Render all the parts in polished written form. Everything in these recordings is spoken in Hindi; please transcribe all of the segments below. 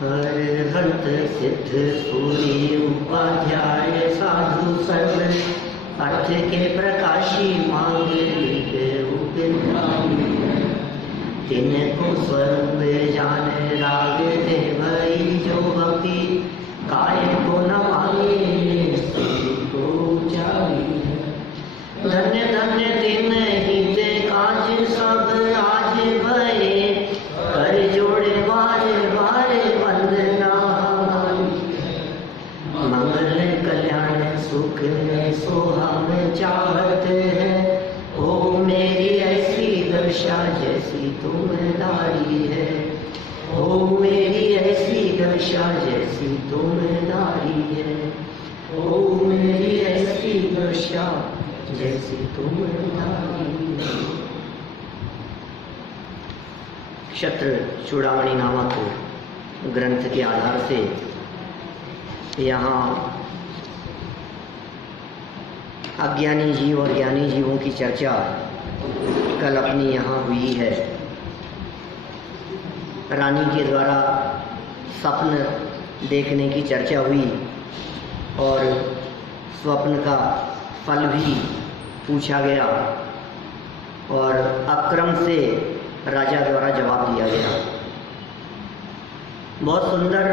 हरहंत सिद्ध सूर्य उपाध्याय साधु सर्व अर्थ के प्रकाशी मांगे तिनको स्वरूप जान राग दे भई जो भक्ति काय को न मांगे को ऊंचाई। धन्य धन्य दिन हिते काज सब आज भये कर जोड़े बारे बारे वंदना। मंगल कल्याण सुख में सो हम चाहत है ओ मेरी ऐसी दशा जैसी तुम दारी है। ओ मेरी ऐसी दशा जैसी तुम दारी है। ओ मेरी ऐसी दशा जैसी तुम दारी है। क्षत्र चूड़ामणि नामक ग्रंथ के आधार से यहाँ अज्ञानी जीव और ज्ञानी जीवों की चर्चा कल अपनी यहाँ हुई है। रानी के द्वारा स्वप्न देखने की चर्चा हुई और स्वप्न का फल भी पूछा गया और अक्रम से राजा द्वारा जवाब दिया गया। बहुत सुंदर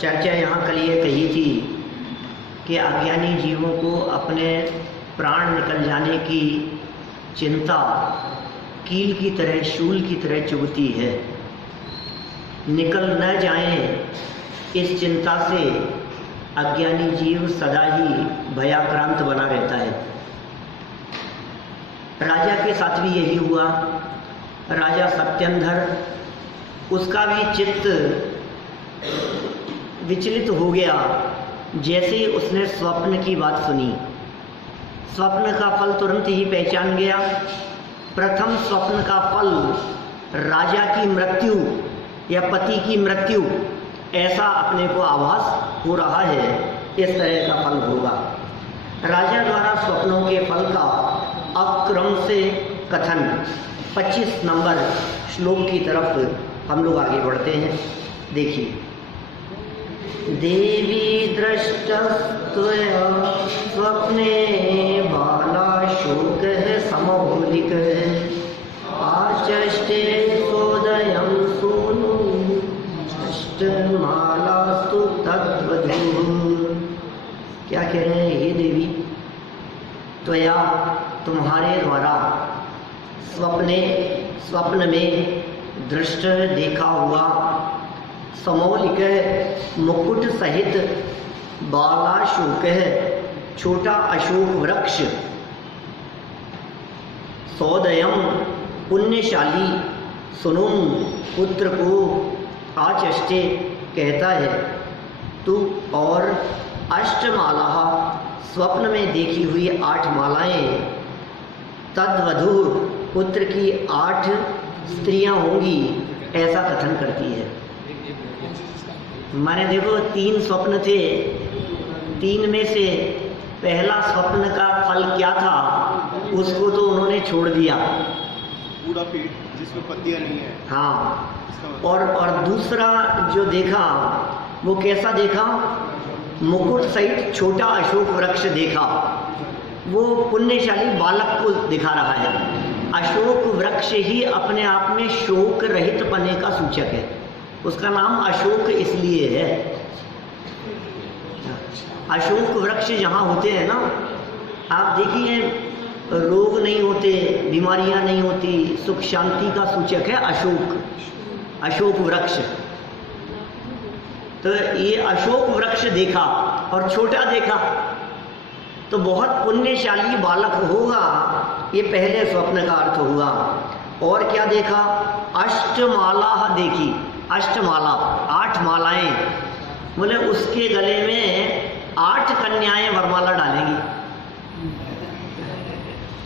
चर्चा यहाँ कल ये कही थी कि अज्ञानी जीवों को अपने प्राण निकल जाने की चिंता कील की तरह शूल की तरह चुभती है। निकल न जाएं इस चिंता से अज्ञानी जीव सदा ही भयाक्रांत बना रहता है। राजा के साथ भी यही हुआ। राजा सत्यंधर, उसका भी चित्त विचलित हो गया जैसे ही उसने स्वप्न की बात सुनी। स्वप्न का फल तुरंत ही पहचान गया। प्रथम स्वप्न का फल राजा की मृत्यु या पति की मृत्यु ऐसा अपने को आभास हो रहा है, इस तरह का फल होगा। राजा द्वारा स्वप्नों के फल का अक्रम से कथन 25 नंबर श्लोक की तरफ हम लोग आगे बढ़ते हैं। देखिए, देवी दृष्टस्त्वया स्वप्ने बाला शोक समौलिक आचष्टे सोदयं सूनु अष्टमालास्तु तद्वधूः। क्या कह रहे हैं? हे देवी, त्वया तुम्हारे द्वारा स्वप्न में दृष्ट देखा हुआ समौलिक मुकुट सहित बालाशोक छोटा अशोक वृक्ष, सौदयम पुण्यशाली, सुनुम पुत्र को आचष्टे कहता है तू, और अष्टमाला स्वप्न में देखी हुई 8 मालाएं, तद्वधू पुत्र की 8 स्त्रियां होंगी, ऐसा कथन करती है। माने देखो, 3 स्वप्न थे, 3 में से पहला स्वप्न का फल क्या था उसको तो उन्होंने छोड़ दिया, पूरा पेट जिसमें पत्तियां नहीं है। हाँ, और दूसरा जो देखा वो कैसा देखा? मुकुट सहित छोटा अशोक वृक्ष देखा। वो पुण्यशाली बालक को दिखा रहा है। अशोक वृक्ष ही अपने आप में शोक रहित पने का सूचक है। उसका नाम अशोक इसलिए है। अशोक वृक्ष जहाँ होते हैं ना, आप देखिए, रोग नहीं होते, बीमारियां नहीं होती, सुख शांति का सूचक है अशोक वृक्ष। तो ये अशोक वृक्ष देखा और छोटा देखा तो बहुत पुण्यशाली बालक होगा, ये पहले स्वप्न का अर्थ हुआ। और क्या देखा? अष्टमाला देखी। अष्टमाला, 8 मालाएं, बोले उसके गले में 8 कन्याएं वरमाला डालेंगी।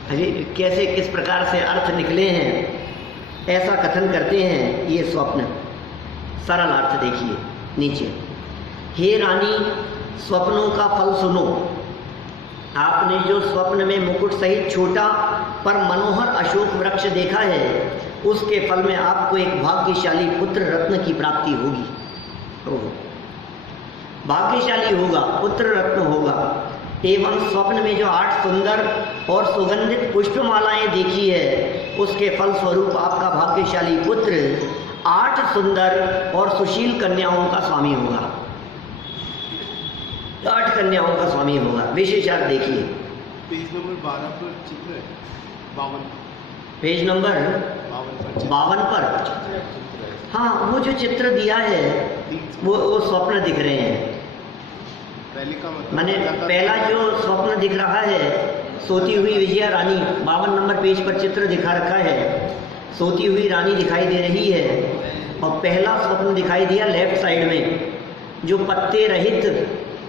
अरे कैसे, किस प्रकार से अर्थ निकले हैं, ऐसा कथन करते हैं ये स्वप्न। सरल अर्थ देखिए नीचे। हे रानी, स्वप्नों का फल सुनो। आपने जो स्वप्न में मुकुट सहित छोटा पर मनोहर अशोक वृक्ष देखा है, उसके फल में आपको एक भाग्यशाली पुत्र रत्न की प्राप्ति होगी। ओहो। भाग्यशाली होगा, पुत्र रत्न होगा। एवं स्वप्न में जो 8 सुंदर और सुगंधित पुष्पमालाएं देखी है, उसके फल स्वरूप आपका भाग्यशाली पुत्र 8 सुंदर और सुशील कन्याओं का स्वामी होगा। 8 कन्याओं का स्वामी होगा। विशेषार्थ देखिए, पेज नंबर 12 पर चित्र है, 52 पेज नंबर 52 पर। हाँ, वो जो चित्र दिया है वो स्वप्न दिख रहे हैं। पहले का मतलब मैंने पहला जो स्वप्न दिख रहा है, सोती हुई विजया रानी, 52 नंबर पेज पर चित्र दिखा रखा है। सोती हुई रानी दिखाई दे रही है। और पहला स्वप्न दिखाई दिया लेफ्ट साइड में, जो पत्ते रहित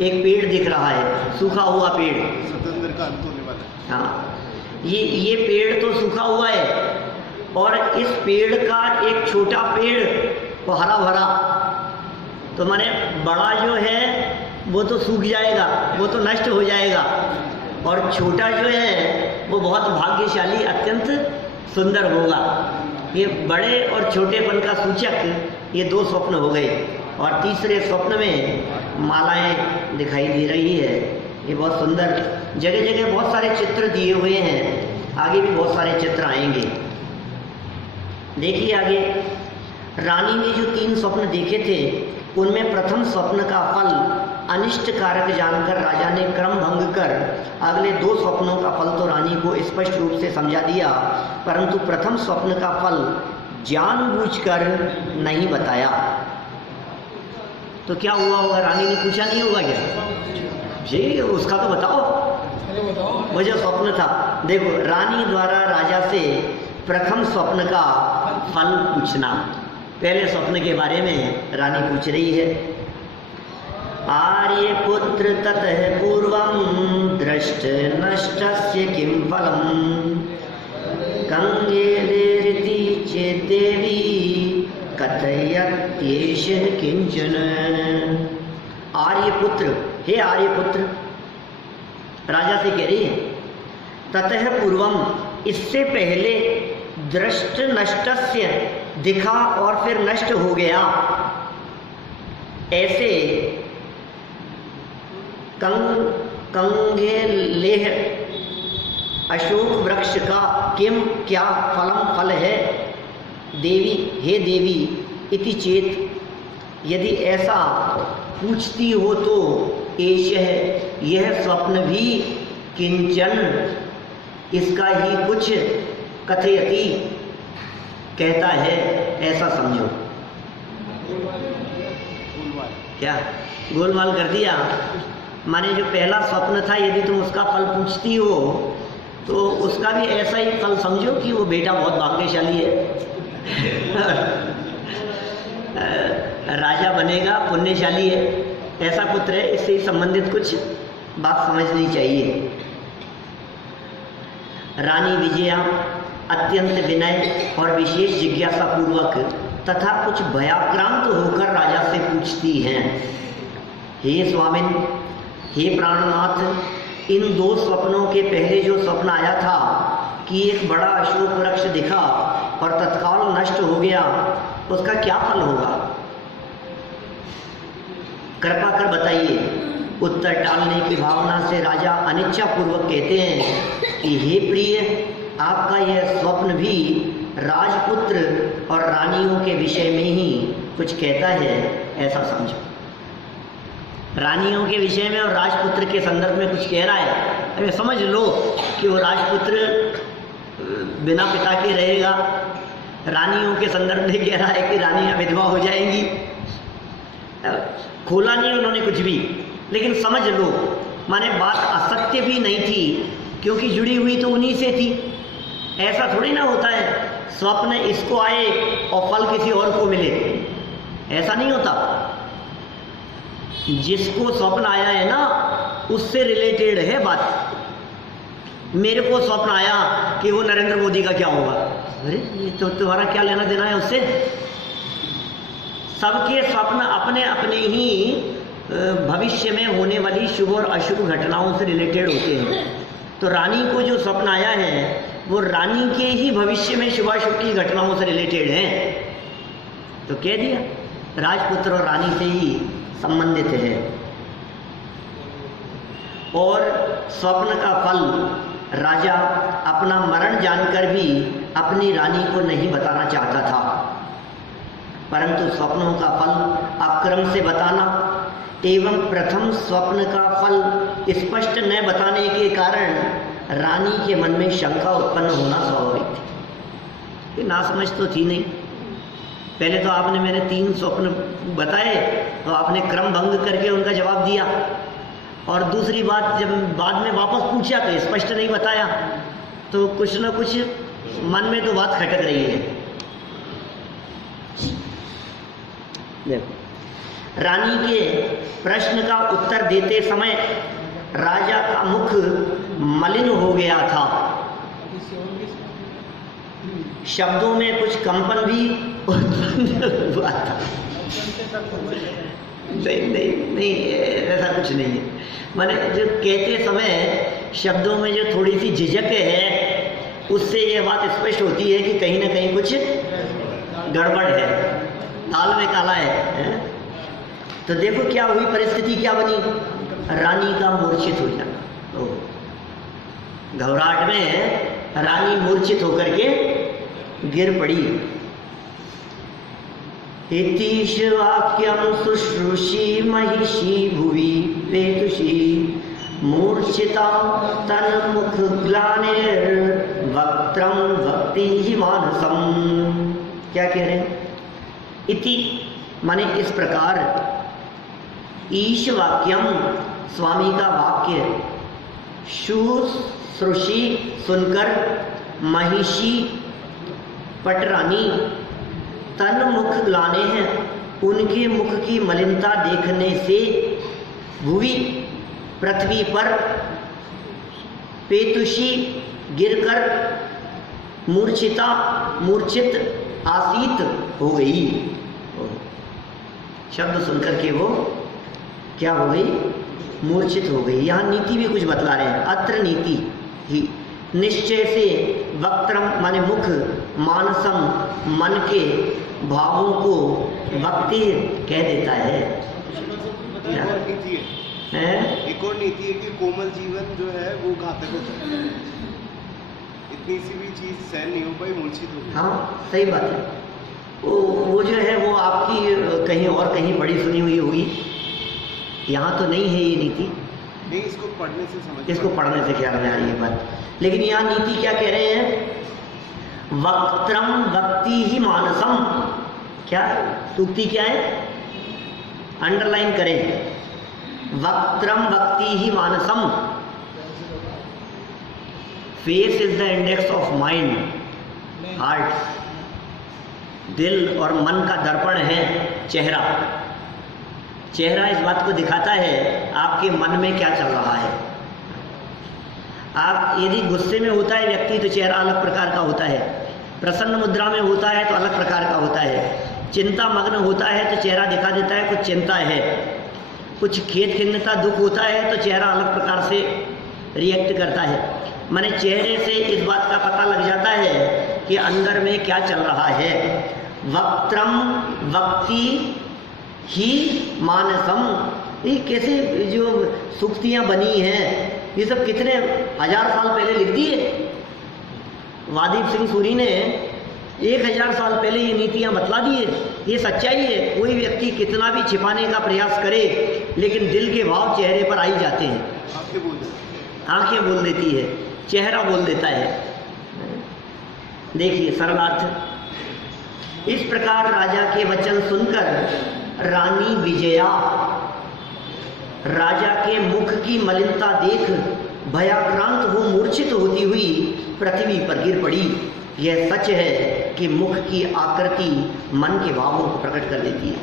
एक पेड़ दिख रहा है, सूखा हुआ पेड़। स्वतंत्र का अंत होने वाला है। हाँ, ये पेड़ तो सूखा हुआ है, और इस पेड़ का एक छोटा पेड़ वो हरा भरा, तो माने बड़ा जो है वो तो सूख जाएगा, वो तो नष्ट हो जाएगा, और छोटा जो है वो बहुत भाग्यशाली, अत्यंत सुंदर होगा। ये बड़े और छोटेपन का सूचक ये 2 स्वप्न हो गए। और तीसरे स्वप्न में मालाएं दिखाई दे रही है। ये बहुत सुंदर, जगह जगह बहुत सारे चित्र दिए हुए हैं, आगे भी बहुत सारे चित्र आएंगे। देखिए आगे, रानी ने जो 3 स्वप्न देखे थे, उनमें प्रथम स्वप्न का फल अनिष्ट कारक जानकर राजा ने क्रम भंग कर अगले 2 स्वप्नों का फल तो रानी को स्पष्ट रूप से समझा दिया, परंतु प्रथम स्वप्न का फल जानबूझकर नहीं बताया। तो क्या हुआ होगा? रानी ने पूछा नहीं होगा क्या जी, उसका तो बताओ, वो जो स्वप्न था। देखो, रानी द्वारा राजा से प्रथम स्वप्न का फल पूछना, पहले स्वप्न के बारे में रानी पूछ रही है। आर्य पुत्र ततः पूर्वं दृष्ट नष्टस्य किं फलम् कंगेलेरिति चेदेवी कथयत्येष किंचन। आर्यपुत्र, हे आर्यपुत्र, राजा से कह रही है, ततः पूर्वम, इससे पहले, दृष्ट नष्टस्य, दिखा और फिर नष्ट हो गया, ऐसे कंगेलेह अशोक वृक्ष का किम, क्या, फलम, फल है, देवी, हे देवी, इति चेत, यदि ऐसा पूछती हो तो, एष है, यह स्वप्न भी, किंचन, इसका ही कुछ, कथयति, कहता है, ऐसा समझो। क्या गोलमाल कर दिया? माने जो पहला स्वप्न था, यदि तुम उसका फल पूछती हो तो उसका भी ऐसा ही फल समझो कि वो बेटा बहुत भाग्यशाली है, राजा बनेगा, पुण्यशाली है, ऐसा पुत्र है, इससे संबंधित कुछ बात समझनी चाहिए। रानी विजया अत्यंत विनय और विशेष जिज्ञासा पूर्वक तथा कुछ भयाक्रांत होकर राजा से पूछती हैं, हे स्वामिन, हे प्राणनाथ, इन 2 स्वप्नों के पहले जो स्वप्न आया था कि एक बड़ा अशोक वृक्ष दिखा और तत्काल नष्ट हो गया, उसका क्या फल होगा? कृपा कर बताइए। उत्तर टालने की भावना से राजा अनिच्छा पूर्वक कहते हैं कि हे प्रिय, आपका यह स्वप्न भी राजपुत्र और रानियों के विषय में ही कुछ कहता है, ऐसा समझो। रानियों के विषय में और राजपुत्र के संदर्भ में कुछ कह रहा है, अरे समझ लो कि वो राजपुत्र बिना पिता के रहेगा, रानियों के संदर्भ में कह रहा है कि रानियां विधवा हो जाएंगी। खोला नहीं उन्होंने कुछ भी, लेकिन समझ लो, माने बात असत्य भी नहीं थी, क्योंकि जुड़ी हुई तो उन्हीं से थी। ऐसा थोड़ी ना होता है स्वप्न इसको आए और फल किसी और को मिले, ऐसा नहीं होता। जिसको स्वप्न आया है ना, उससे रिलेटेड है बात। मेरे को स्वप्न आया कि वो नरेंद्र मोदी का क्या होगा, अरे ये तो तुम्हारा क्या लेना देना है उससे? सबके स्वप्न अपने अपने ही भविष्य में होने वाली शुभ और अशुभ घटनाओं से रिलेटेड होते हैं। तो रानी को जो स्वप्न आया है वो रानी के ही भविष्य में शुभाशुभ की घटनाओं से रिलेटेड है, तो कह दिया राजपुत्र और रानी से ही संबंधित है। और स्वप्न का फल राजा अपना मरण जानकर भी अपनी रानी को नहीं बताना चाहता था, परंतु स्वप्नों का फल अक्रम से बताना एवं प्रथम स्वप्न का फल स्पष्ट न बताने के कारण रानी के मन में शंका उत्पन्न होना स्वाभाविक थी। नासमझ तो थी नहीं। पहले तो आपने मैंने 3 स्वप्न बताए तो आपने क्रम भंग करके उनका जवाब दिया, और दूसरी बात जब बाद में वापस पूछा तो स्पष्ट नहीं बताया, तो कुछ न कुछ मन में तो बात खटक रही है। देखो, रानी के प्रश्न का उत्तर देते समय राजा का मुख मलिन हो गया था। शब्दों में कुछ कंपन भी उत्पन्न हुआ था। नहीं, ऐसा कुछ नहीं है। माने जो कहते समय शब्दों में जो थोड़ी सी झिझक है, उससे ये बात स्पष्ट होती है कि कहीं ना कहीं कुछ गड़बड़ है, ताल में काला है। तो देखो क्या हुई, परिस्थिति क्या बनी, रानी का मूर्छित हो जाना। घबराहट में रानी मूर्छित होकर के गिर पड़ी। इतीश वाक्यम शुश्रूषि महिषी भुवि पेतुषी मूर्छिता तन मुख ग्लानिर वक्त्रम भक्ति मानसम। क्या कह रहे हैं? इति माने इस प्रकार, ईश वाक्यम स्वामी का वाक्य, शुश्रूषि सुनकर, महिषी पटरानी, तन मुख ग्लाने हैं उनके मुख की मलिनता देखने से, भुवि पृथ्वी पर, पेतुषी गिरकर, मूर्छिता मूर्छित आसीत हो गई। शब्द सुनकर के वो क्या हो गई? मूर्छित हो गई। यहाँ नीति भी कुछ बतला रहे हैं। अत्र नीति ही निश्चय से, वक्त्रम माने मुख, मानसम मन के भावों को वक्ति कह देता है। एक और नीति है कि कोमल जीवन जो है वो घातक होता है। इतनी सी भी चीज सहन नहीं हो पाई, मूर्छित हो गई। हाँ, सही बात है। वो जो है वो आपकी कहीं और कहीं बड़ी सुनी हुई होगी, यहाँ तो नहीं है ये नीति। नहीं, इसको पढ़ने से समझ, इसको पढ़ने से ख्याल में आ रही है बात। लेकिन यहाँ नीति क्या कह रहे हैं? वक्त्रम वक्ति ही मानसम। क्या सूक्ति क्या है? अंडरलाइन करें। वक्त्रम वक्ति ही मानसम। Face is the index of mind, heart. दिल और मन का दर्पण है चेहरा। चेहरा इस बात को दिखाता है आपके मन में क्या चल रहा है। आप यदि गुस्से में होता है व्यक्ति तो चेहरा अलग प्रकार का होता है, प्रसन्न मुद्रा में होता है तो अलग प्रकार का होता है, चिंता मग्न होता है तो चेहरा दिखा देता है कुछ चिंता है, कुछ खेद खिन्नता दुख होता है तो चेहरा अलग प्रकार से रिएक्ट करता है। माने चेहरे से इस बात का पता लग जाता है कि अंदर में क्या चल रहा है। वक्त्रम वक्ति ही मानसम। ये कैसे जो सूक्तियाँ बनी हैं, ये सब कितने 1000 साल पहले लिख दिए। वादीप सिंह सूरी ने 1000 साल पहले ये नीतियाँ बतला दी है। ये सच्चाई है। कोई व्यक्ति कितना भी छिपाने का प्रयास करे, लेकिन दिल के भाव चेहरे पर आ ही जाते हैं। आंखें बोल देती है, चेहरा बोल देता है। देखिए सरलार्थ। इस प्रकार राजा के वचन सुनकर रानी विजया राजा के मुख की मलिनता देख भयाक्रांत हो मूर्छित होती हुई पृथ्वी पर गिर पड़ी। यह सच है कि मुख की आकृति मन के भावों को प्रकट कर देती है।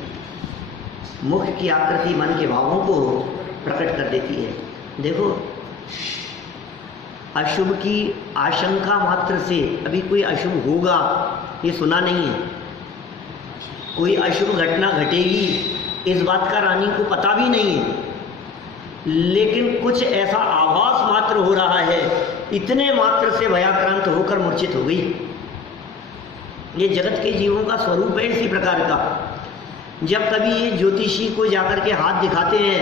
मुख की आकृति मन के भावों को प्रकट कर देती है। देखो, अशुभ की आशंका मात्र से, अभी कोई अशुभ होगा ये सुना नहीं है, कोई अशुभ घटना घटेगी इस बात का रानी को पता भी नहीं है, लेकिन कुछ ऐसा आभास मात्र हो रहा है, इतने मात्र से भयाक्रांत होकर मूर्छित हो गई। ये जगत के जीवों का स्वरूप है इसी प्रकार का। जब कभी ये ज्योतिषी को जाकर के हाथ दिखाते हैं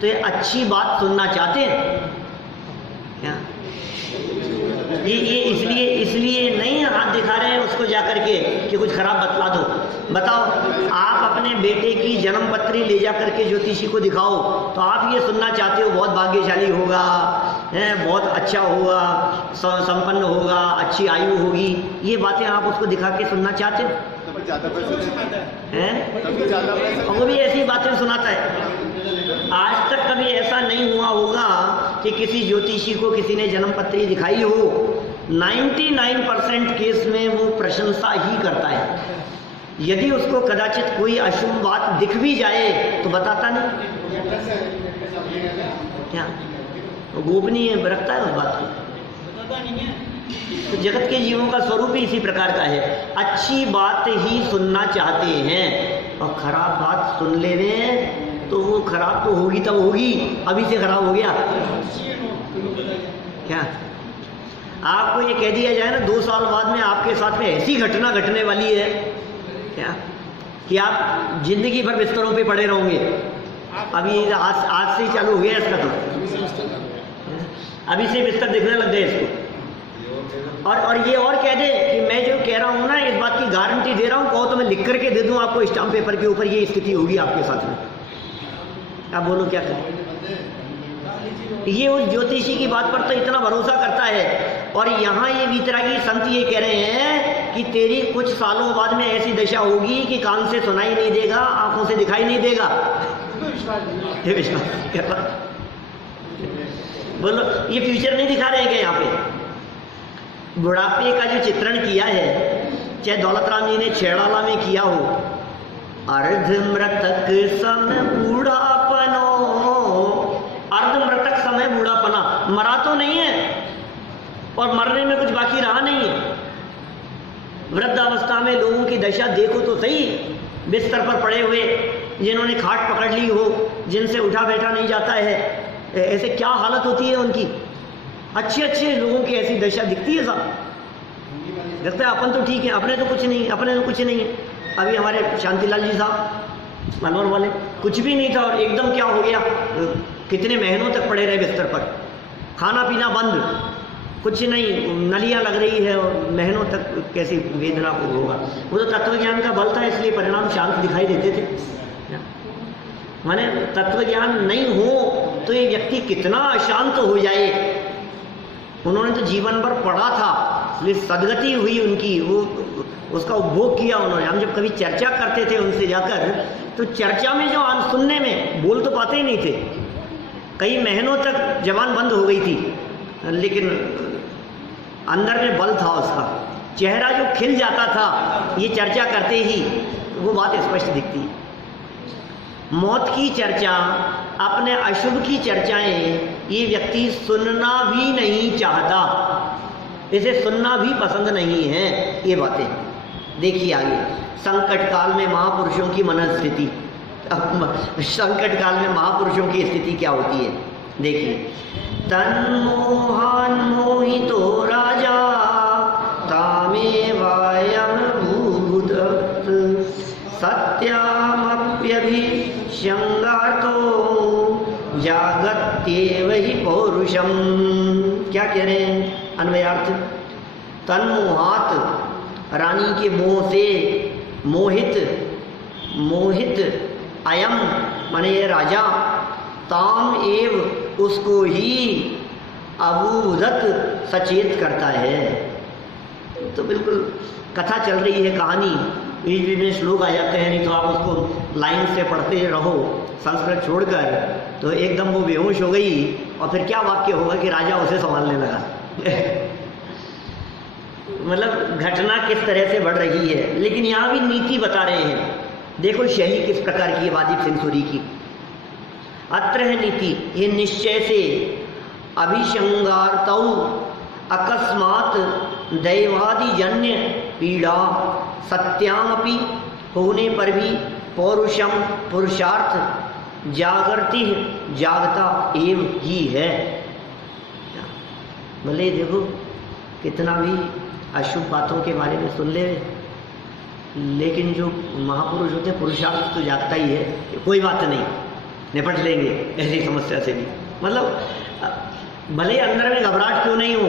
तो ये अच्छी बात सुनना चाहते हैं क्या? ये इसलिए नहीं हाथ दिखा रहे हैं उसको जाकर के कि कुछ खराब बतला दो। बताओ, आप अपने बेटे की जन्म पत्री ले जा करके ज्योतिषी को दिखाओ तो आप ये सुनना चाहते हो बहुत भाग्यशाली होगा, बहुत अच्छा होगा, संपन्न होगा, अच्छी आयु होगी, ये बातें आप उसको दिखा के सुनना चाहते हो? ज़्यादा पैसे देता हैं? तभी ज़्यादा पैसे। वो भी ऐसी बातें सुनाता है। आज तक कभी ऐसा नहीं हुआ होगा कि किसी ज्योतिषी को किसी ने जन्म पत्री दिखाई हो। 99% केस में वो प्रशंसा ही करता है। यदि उसको कदाचित कोई अशुभ बात दिख भी जाए तो बताता नहीं, क्या गोपनीय रखता है उस बात को। तो जगत के जीवों का स्वरूप ही इसी प्रकार का है, अच्छी बात ही सुनना चाहते हैं और खराब बात सुन ले तो वो खराब तो होगी तब होगी, अभी से खराब हो गया क्या? आपको ये कह दिया जाए ना 2 साल बाद में आपके साथ में ऐसी घटना घटने वाली है क्या कि आप जिंदगी भर बिस्तरों पे पड़े रहोगे। अभी आज से ही चालू हो गया इसका, तो अभी से बिस्तर दिखने लग गए इसको। और ये और कह दे कि मैं जो कह रहा हूँ ना इस बात की गारंटी दे रहा हूँ, कहो तो मैं लिख करके दे दूँ आपको स्टाम्प पेपर के ऊपर ये स्थिति होगी आपके साथ में। आप बोलो क्या करें? ये उस ज्योतिषी की बात पर तो इतना भरोसा करता है और यहाँ ये वीतरागी संत ये कह रहे हैं कि तेरी कुछ सालों बाद में ऐसी दशा होगी कि कान से सुनाई नहीं देगा, आंखों से दिखाई नहीं देगा। ये विश्वास कर रहा, बोलो ये फ्यूचर नहीं दिखा रहे हैं क्या? यहाँ पे बुढ़ापे का जो चित्रण किया है, चाहे दौलत राम जी ने छेड़ाला में किया हो, अर्ध मृतक समय बूढ़ापनो, अर्ध मृतक समय बूढ़ापना, मरा तो नहीं है और मरने में कुछ बाकी रहा नहीं है। वृद्धावस्था में लोगों की दशा देखो तो सही, बिस्तर पर पड़े हुए, जिन्होंने खाट पकड़ ली हो, जिनसे उठा बैठा नहीं जाता है, ऐसे क्या हालत होती है उनकी। अच्छे लोगों की ऐसी दशा दिखती है साहब। लगता है अपन तो ठीक है, अपने तो कुछ नहीं है। अभी हमारे शांतिलाल जी साहब मनोहर वाले, कुछ भी नहीं था और एकदम क्या हो गया, कितने महीनों तक पड़े रहे बिस्तर पर, खाना पीना बंद, कुछ नहीं, नलियाँ लग रही है और महीनों तक कैसी वेदना को होगा। वो तो तत्व ज्ञान का बल था, इसलिए परिणाम शांत दिखाई देते थे। माने तत्व ज्ञान नहीं हो तो ये व्यक्ति कितना अशांत हो जाए। उन्होंने तो जीवन भर पढ़ा था, इसलिए सदगति हुई उनकी, वो उसका उपभोग किया उन्होंने। हम जब कभी चर्चा करते थे उनसे जाकर, तो चर्चा में जो सुनने में बोल तो पाते ही नहीं थे, कई महीनों तक जबान बंद हो गई थी, लेकिन अंदर में बल था उसका, चेहरा जो खिल जाता था ये चर्चा करते ही, वो बात स्पष्ट दिखती है। मौत की चर्चा, अपने अशुभ की चर्चाएं ये व्यक्ति सुनना भी नहीं चाहता, इसे सुनना भी पसंद नहीं है ये बातें। देखिए आगे, संकट काल में महापुरुषों की मनस्थिति। संकट काल में महापुरुषों की स्थिति क्या होती है देखिए। तन्मोहान मोहितो राजा तामेवायं भूत सत्यामप्यभिशंगातो जागत्येव हि पौरुषम। क्या कह रहे हैं अन्वयार्थ? तन्मोहात, रानी के मोह से मोहित अयम माने ये राजा, ताम एव उसको ही अबूधत सचेत करता है। तो बिल्कुल कथा चल रही है, कहानी, बीच बीच में श्लोक आ जाते हैं, नहीं तो आप उसको लाइन से पढ़ते रहो संस्कृत छोड़कर, तो एकदम वो बेहोश हो गई और फिर क्या वाक्य होगा कि राजा उसे संभालने लगा। मतलब घटना किस तरह से बढ़ रही है, लेकिन यहाँ भी नीति बता रहे हैं। देखो शैली किस प्रकार की है वादीप सिंह सूरी की। अत्र है नीति, ये निश्चय से अभिशंगार्तौ अकस्मात दैवादिजन्य पीड़ा सत्यामपि होने पर भी पौरुषम पुरुषार्थ जागृति जागता एव ही है। भले देखो कितना भी अशुभ बातों के बारे में सुन ले, लेकिन जो महापुरुष होते हैं पुरुषार्थ तो जागता ही है, कोई बात नहीं, निपट लेंगे ऐसी समस्या से भी। मतलब भले अंदर में घबराहट क्यों नहीं हो,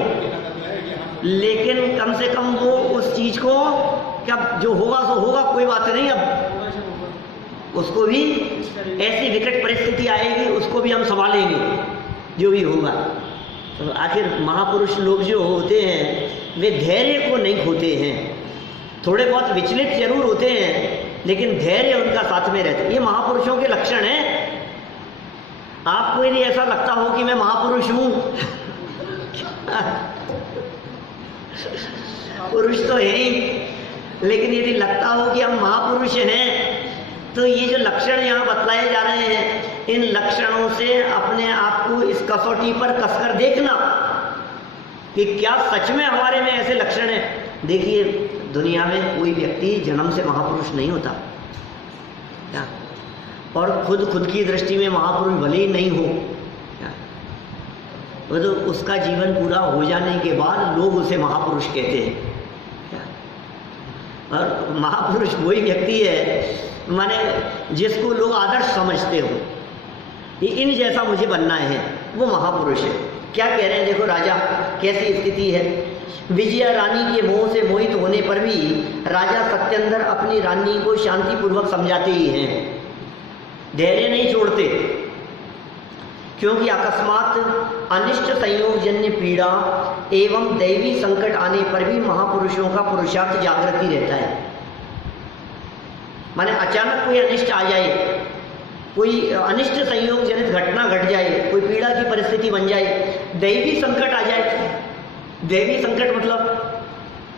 लेकिन कम से कम वो उस चीज को क्या जो होगा सो होगा, कोई बात नहीं, अब उसको भी ऐसी विकट परिस्थिति आएगी उसको भी हम संभालेंगे जो भी होगा। तो आखिर महापुरुष लोग जो होते हैं वे धैर्य को नहीं खोते हैं, थोड़े बहुत विचलित जरूर होते हैं लेकिन धैर्य उनका साथ में रहता है। ये महापुरुषों के लक्षण हैं। आपको यदि ऐसा लगता हो कि मैं महापुरुष हूं पुरुष तो है ही, लेकिन यदि लगता हो कि हम महापुरुष हैं तो ये जो लक्षण यहाँ बतलाए जा रहे हैं, इन लक्षणों से अपने आप को इस कसौटी पर कसकर देखना कि क्या सच में हमारे में ऐसे लक्षण हैं। देखिए दुनिया में कोई व्यक्ति जन्म से महापुरुष नहीं होता क्या? और खुद की दृष्टि में महापुरुष भले ही नहीं हो क्या? वो तो उसका जीवन पूरा हो जाने के बाद लोग उसे महापुरुष कहते हैं। और महापुरुष वही व्यक्ति है माने जिसको लोग आदर्श समझते हो, ये इन जैसा मुझे बनना है, वो महापुरुष है। क्या कह रहे हैं देखो, राजा कैसी स्थिति है। विजया रानी के मोह से मोहित होने पर भी राजा सत्येंद्र अपनी रानी को शांतिपूर्वक समझाते ही हैं, धैर्य नहीं छोड़ते, क्योंकि अकस्मात अनिष्ट संयोगजन्य पीड़ा एवं दैवी संकट आने पर भी महापुरुषों का पुरुषार्थ जागृत ही रहता है। माने अचानक कोई अनिष्ट आ जाए, कोई अनिष्ट संयोग जनित घटना घट जाए, कोई पीड़ा की परिस्थिति बन जाए, दैवी संकट आ जाए। दैवी संकट मतलब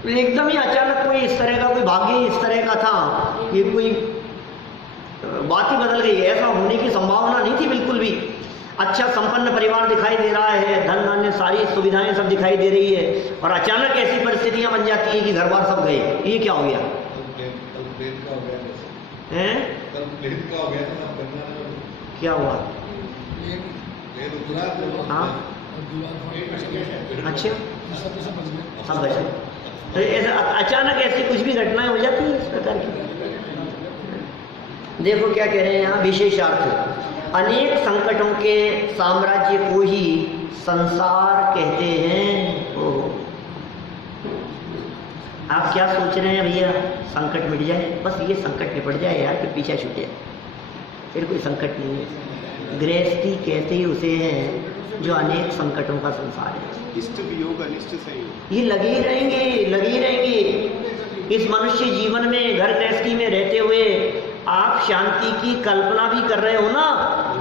एकदम ही अचानक कोई इस तरह का, कोई भाग्य इस तरह का था, ये कोई बात ही बदल गई, ऐसा होने की संभावना नहीं थी बिल्कुल भी। अच्छा संपन्न परिवार दिखाई दे रहा है, धन धान्य सारी सुविधाएं सब दिखाई दे रही है, और अचानक ऐसी परिस्थितियां बन जाती है कि घर बार सब गए। ये क्या हो गया हैं? क्या हुआ? हाँ अच्छा सब बचे। तो ऐसा अचानक ऐसी कुछ भी घटनाएं हो जाती है इस प्रकार की। देखो क्या कह रहे हैं यहाँ, विशेषार्थ अनेक संकटों के साम्राज्य को ही संसार कहते हैं। ओह, आप क्या सोच रहे हैं भैया, संकट मिट जाए, बस ये संकट निपट जाए यार, फिर पीछा छूट जाए, फिर कोई संकट नहीं है। गृहस्थी कहते ही उसे हैं जो अनेक संकटों का संसार है। इष्ट वियोग अनिष्ट संयोग ये लगे ही रहेंगे। इस मनुष्य जीवन में घर गृहस्थी में रहते हुए आप शांति की कल्पना भी कर रहे हो ना,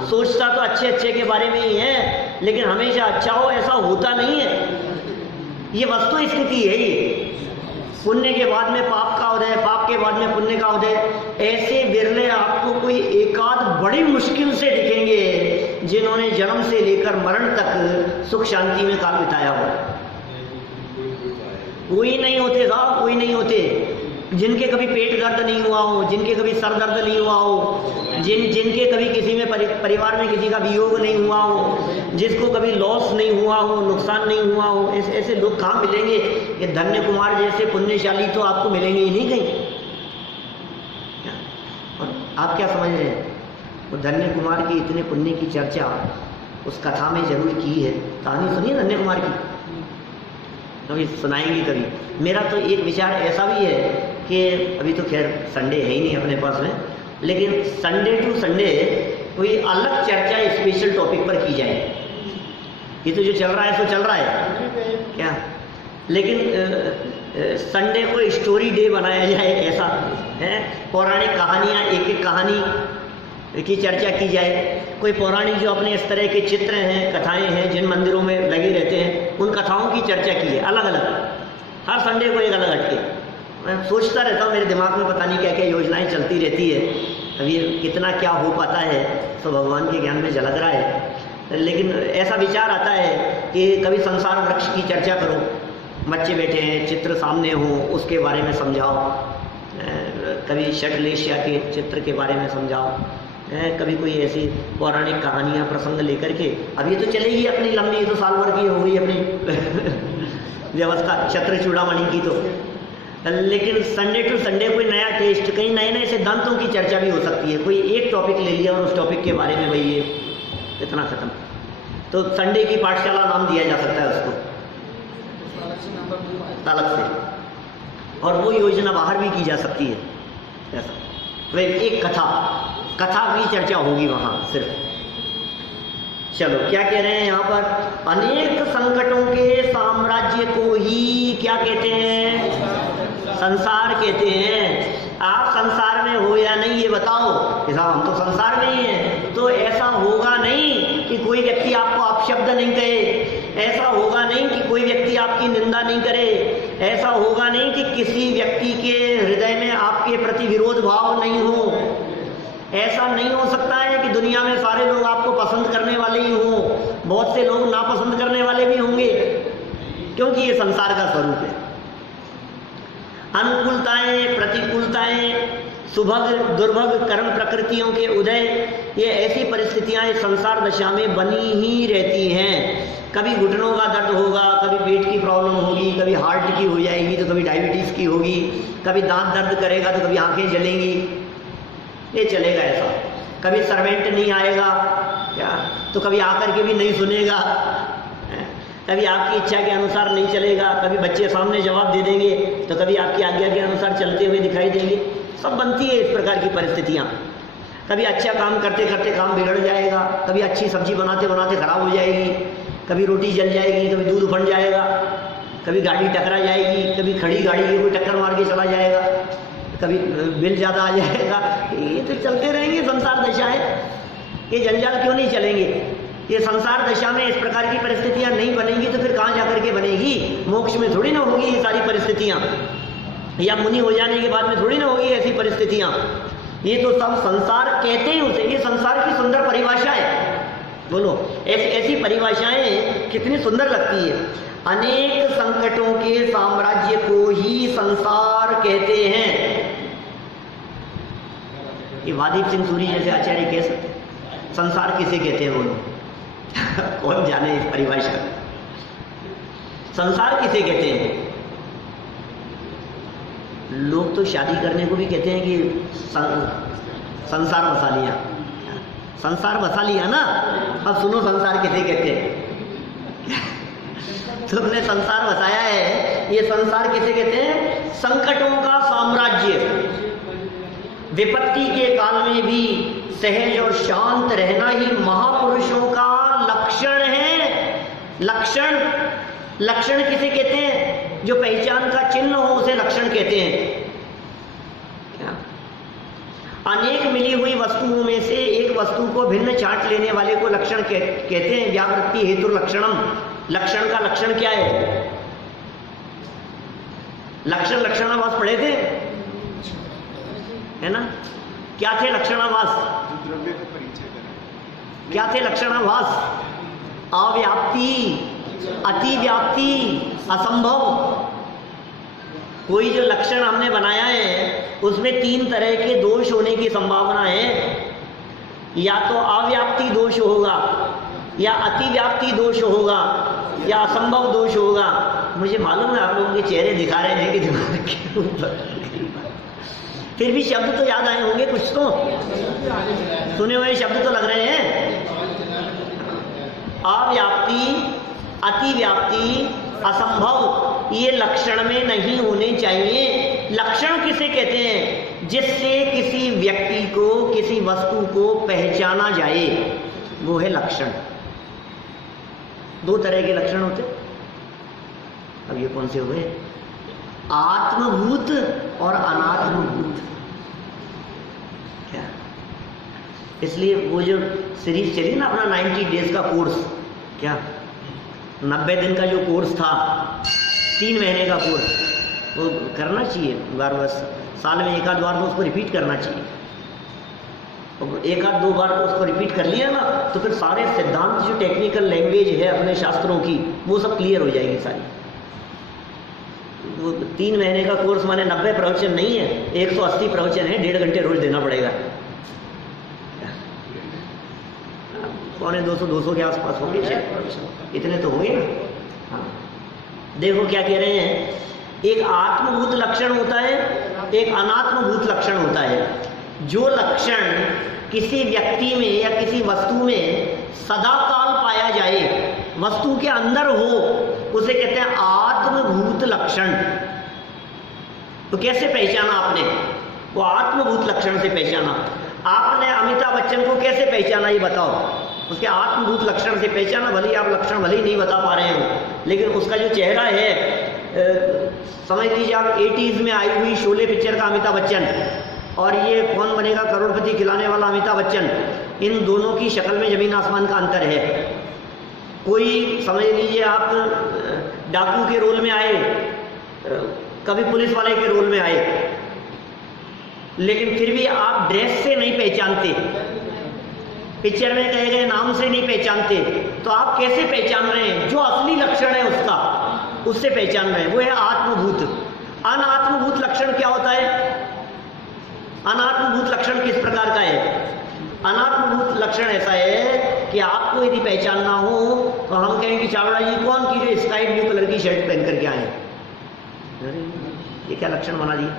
सोचता तो अच्छे के बारे में ही है, लेकिन हमेशा अच्छा हो ऐसा होता नहीं है। ये वस्तु स्थिति है। ये पुण्य के बाद में पाप का उदय, पाप के बाद में पुण्य का उदय, ऐसे बिरले आपको कोई एकाध बड़ी मुश्किल से दिखेंगे जिन्होंने जन्म से लेकर मरण तक सुख शांति में काल बिताया हो। कोई नहीं होते साहब, कोई नहीं होते। जिनके कभी पेट दर्द नहीं हुआ हो, जिनके कभी सर दर्द नहीं हुआ हो, जिनके कभी किसी में परिवार में किसी का वियोग नहीं हुआ हो, जिसको कभी लॉस नहीं हुआ हो, नुकसान नहीं हुआ हो, ऐसे लोग कहाँ मिलेंगे? ये धन्य कुमार जैसे पुण्यशाली तो आपको मिलेंगे ही नहीं कहीं। और आप क्या समझ रहे हैं, वो धन्य कुमार की इतने पुण्य की चर्चा उस कथा में जरूर की है। कहानी सुनिए धन्य कुमार की, कभी सुनाएंगे कभी। मेरा तो एक विचार ऐसा भी है कि अभी तो खैर संडे है ही नहीं अपने पास में, लेकिन संडे टू संडे कोई अलग चर्चा स्पेशल टॉपिक पर की जाए। ये तो जो चल रहा है सो चल रहा है क्या, लेकिन संडे को स्टोरी डे बनाया जाए, ऐसा है। पौराणिक कहानियाँ, एक कहानी की चर्चा की जाए। कोई पौराणिक जो अपने इस तरह के चित्र हैं, कथाएं हैं, जिन मंदिरों में लगे रहते हैं, उन कथाओं की चर्चा की है अलग अलग, हर संडे को एक अलग हटके। मैं सोचता रहता हूँ, मेरे दिमाग में पता नहीं क्या क्या योजनाएं चलती रहती है। अभी कितना क्या हो पाता है तो भगवान के ज्ञान में झलक रहा है, लेकिन ऐसा विचार आता है कि कभी संसार वृक्ष की चर्चा करो, बच्चे बैठे हैं, चित्र सामने हो, उसके बारे में समझाओ। कभी षटलेशिया के चित्र के बारे में समझाओ, कभी कोई ऐसी पौराणिक कहानियाँ प्रसंग लेकर के। अब ये तो चलेगी अपनी लंबी, ये तो साल भर की हो गई अपनी व्यवस्था, क्षत्र चूड़ामणि की। लेकिन संडे टू संडे कोई नया टेस्ट, कहीं नए नए सिद्धांतों की चर्चा भी हो सकती है। कोई एक टॉपिक ले लिया और उस टॉपिक के बारे में भाई ये इतना खत्म, तो संडे की पाठशाला नाम दिया जा सकता है उसको अलग से, और वो योजना बाहर भी की जा सकती है ऐसा। तो एक कथा की चर्चा होगी वहाँ सिर्फ। चलो क्या कह रहे हैं यहाँ पर, अनेक संकटों के साम्राज्य को ही क्या कहते हैं, संसार कहते हैं। आप संसार में हो या नहीं ये बताओ, कि साहब हम तो संसार में ही हैं। तो ऐसा होगा नहीं कि कोई व्यक्ति आपको अपशब्द नहीं कहे, ऐसा होगा नहीं कि कोई व्यक्ति आपकी निंदा नहीं करे, ऐसा होगा नहीं कि किसी व्यक्ति के हृदय में आपके प्रति विरोध भाव नहीं हो, ऐसा नहीं हो सकता है कि दुनिया में सारे लोग आपको पसंद करने वाले ही हों, बहुत से लोग नापसंद करने वाले भी होंगे, क्योंकि ये संसार का स्वरूप है। अनुकूलताएं, प्रतिकूलताएं, सुभग दुर्भग कर्म प्रकृतियों के उदय, ये ऐसी परिस्थितियां इस संसार दशा में बनी ही रहती हैं। कभी घुटनों का दर्द होगा, कभी पेट की प्रॉब्लम होगी, कभी हार्ट की हो जाएगी तो कभी डायबिटीज़ की होगी, कभी दांत दर्द करेगा तो कभी आंखें जलेंगी, ये चलेगा ऐसा। कभी सर्वेंट नहीं आएगा क्या, तो कभी आकर के भी नहीं सुनेगा, कभी आपकी इच्छा के अनुसार नहीं चलेगा, कभी बच्चे सामने जवाब दे देंगे तो कभी आपकी आज्ञा के अनुसार चलते हुए दिखाई देंगे। सब बनती है इस प्रकार की परिस्थितियाँ। कभी अच्छा काम करते करते काम बिगड़ जाएगा, कभी अच्छी सब्जी बनाते बनाते खराब हो जाएगी, कभी रोटी जल जाएगी, कभी दूध उफंड जाएगा, कभी गाड़ी टकरा जाएगी, कभी खड़ी गाड़ी की कोई टक्कर मार के चला जाएगा, कभी बिल ज़्यादा आ जाएगा। ये तो चलते रहेंगे, संसार दशा है, ये जंजाल क्यों नहीं चलेंगे। ये संसार दशा में इस प्रकार की परिस्थितियां नहीं बनेंगी तो फिर कहाँ जाकर के बनेगी, मोक्ष में थोड़ी ना होगी ये सारी परिस्थितियां, या मुनि हो जाने के बाद में थोड़ी ना होगी ऐसी परिस्थितियां। ये तो सब संसार कहते हैं उसे, ये संसार की सुंदर परिभाषा है। बोलो ऐसी परिभाषाएं कितनी सुंदर लगती है। अनेक संकटों के साम्राज्य को ही संसार कहते हैं। ये वादीप सिंह सूरी जैसे आचार्य कह सकते हैं संसार किसे कहते हैं, बोलो कौन जाने इस परिभाषा, संसार किसे कहते हैं। लोग तो शादी करने को भी कहते हैं कि संसार बसा लिया, संसार बसा लिया ना। अब सुनो संसार किसे कहते हैं। तुमने संसार बसाया है, ये संसार किसे कहते हैं, संकटों का साम्राज्य। विपत्ति के काल में भी सहज और शांत रहना ही महापुरुषों का लक्षण है। लक्षण किसे कहते हैं, जो पहचान का चिन्ह हो उसे लक्षण कहते हैं। क्या अनेक मिली हुई वस्तुओं में से एक वस्तु को भिन्न छांट लेने वाले को लक्षण कहते हैं। व्यावृत्ति हेतु लक्षणम, लक्षण का लक्षण क्या है। लक्षणाभास पढ़े थे, है ना। क्या थे लक्षणाभास, द्रव्य का परिचय करें। क्या थे लक्षणाभास, अव्याप्ति, अतिव्याप्ति, असंभव। कोई जो लक्षण हमने बनाया है उसमें 3 तरह के दोष होने की संभावना है। या तो अव्याप्ति दोष होगा, या अतिव्याप्ति दोष होगा, या असंभव दोष होगा। मुझे मालूम है आप लोगों के चेहरे दिखा रहे हैं कि दिमाग के ऊपर, फिर भी शब्द तो याद आए होंगे, कुछ तो सुने हुए शब्द तो लग रहे हैं। अव्याप्ति, अतिव्याप्ति, असंभव, ये लक्षण में नहीं होने चाहिए। लक्षण किसे कहते हैं, जिससे किसी व्यक्ति को, किसी वस्तु को पहचाना जाए, वो है लक्षण। 2 तरह के लक्षण होते। अब ये कौन से हुए, आत्मभूत और अनात्मभूत। क्या, इसलिए वो जो सीरीज चली ना अपना 90 डेज का कोर्स, क्या 90 दिन का जो कोर्स था, 3 महीने का कोर्स, वो करना चाहिए बार बार, साल में 1 आध बार तो उसको रिपीट करना चाहिए। और 1 आध 2 बार तो उसको रिपीट कर लिया ना तो फिर सारे सिद्धांत, जो टेक्निकल लैंग्वेज है अपने शास्त्रों की, वो सब क्लियर हो जाएगी सारी। वो 3 महीने का कोर्स माने 90 प्रवचन नहीं है, 180 प्रवचन है, 1.5 घंटे रोज देना पड़ेगा। पौने 200 के आसपास होंगे शायद प्रवचन, इतने तो होंगे ना। हाँ, देखो क्या कह रहे हैं, एक आत्मभूत लक्षण होता है, एक अनात्मभूत लक्षण होता है। जो लक्षण किसी व्यक्ति में या किसी वस्तु में सदाकाल पाया जाए, वस्तु के अंदर हो, उसे कहते हैं आत्मभूत लक्षण। तो कैसे पहचाना आपने? वो आत्मभूत लक्षण से पहचाना। आपने अमिताभ बच्चन को कैसे पहचाना ये बताओ? उसके आत्मभूत लक्षण से पहचाना। भले ही आप लक्षण भले ही नहीं बता पा रहे हो, लेकिन उसका जो चेहरा है, समझ लीजिए आप 80s में आई हुई शोले पिक्चर का अमिताभ बच्चन और ये कौन बनेगा करोड़पति खिलाने वाला अमिताभ बच्चन, इन दोनों की शक्ल में जमीन आसमान का अंतर है। कोई समझ लीजिए आप डाकू के रोल में आए, कभी पुलिस वाले के रोल में आए, लेकिन फिर भी आप ड्रेस से नहीं पहचानते, पिक्चर में कहे गए नाम से नहीं पहचानते, तो आप कैसे पहचान रहे हैं? जो असली लक्षण है उसका, उससे पहचान रहे हैं, वो है आत्मभूत। अनात्मभूत लक्षण क्या होता है? अनात्मभूत लक्षण किस प्रकार का है? अनात्मभूत लक्षण ऐसा है कि आपको यदि पहचानना हो तो हम कहेंगे चावड़ा जी कौन की जो स्काई ब्लू कलर की शर्ट पहन करके आए, ये क्या लक्षण बना दिया?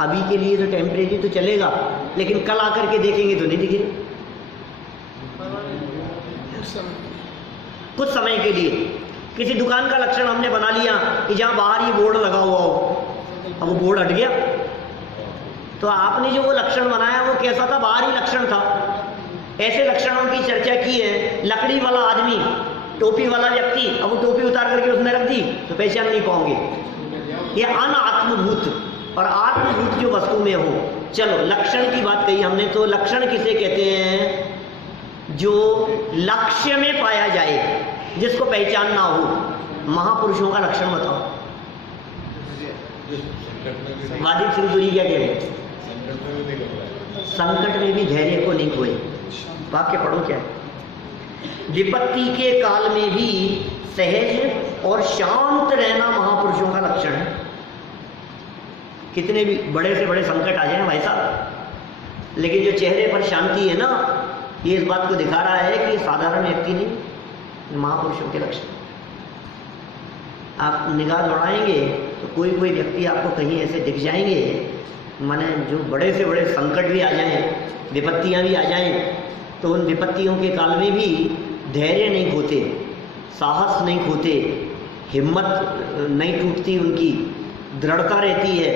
अभी के लिए तो टेम्परेरी तो चलेगा, लेकिन कल आकर के देखेंगे तो नहीं दिखेगा। कुछ समय के लिए किसी दुकान का लक्षण हमने बना लिया कि जहां बाहर ये बोर्ड लगा हुआ हो, अब वो बोर्ड हट गया, तो आपने जो वो लक्षण बनाया वो कैसा था? बाहरी लक्षण था। ऐसे लक्षणों की चर्चा की है। लकड़ी वाला आदमी, टोपी वाला व्यक्ति, अब वो टोपी उतार करके उसने रख दी तो पहचान नहीं पाओगे। ये अनात्मभूत और आत्मभूत जो वस्तु में हो। चलो लक्षण की बात कही हमने, तो लक्षण किसे कहते हैं? जो लक्ष्य में पाया जाए, जिसको पहचानना हो। महापुरुषों का लक्षण बताओ। वादिक सिंधुरी क्या कह रहे? संकट में भी धैर्य को नहीं खोए। वाक्य पढ़ो क्या है? विपत्ति के काल में भी सहज और शांत रहना महापुरुषों का लक्षण है। कितने भी बड़े से बड़े संकट आ जाए भाई साहब, लेकिन जो चेहरे पर शांति है ना, ये इस बात को दिखा रहा है कि साधारण व्यक्ति नहीं, महापुरुषों के लक्षण। आप निगाह दौड़ाएंगे तो कोई कोई व्यक्ति आपको कहीं ऐसे दिख जाएंगे, माने जो बड़े से बड़े संकट भी आ जाएं, विपत्तियां भी आ जाएं, तो उन विपत्तियों के काल में भी धैर्य नहीं खोते, साहस नहीं खोते, हिम्मत नहीं टूटती, उनकी दृढ़ता रहती है,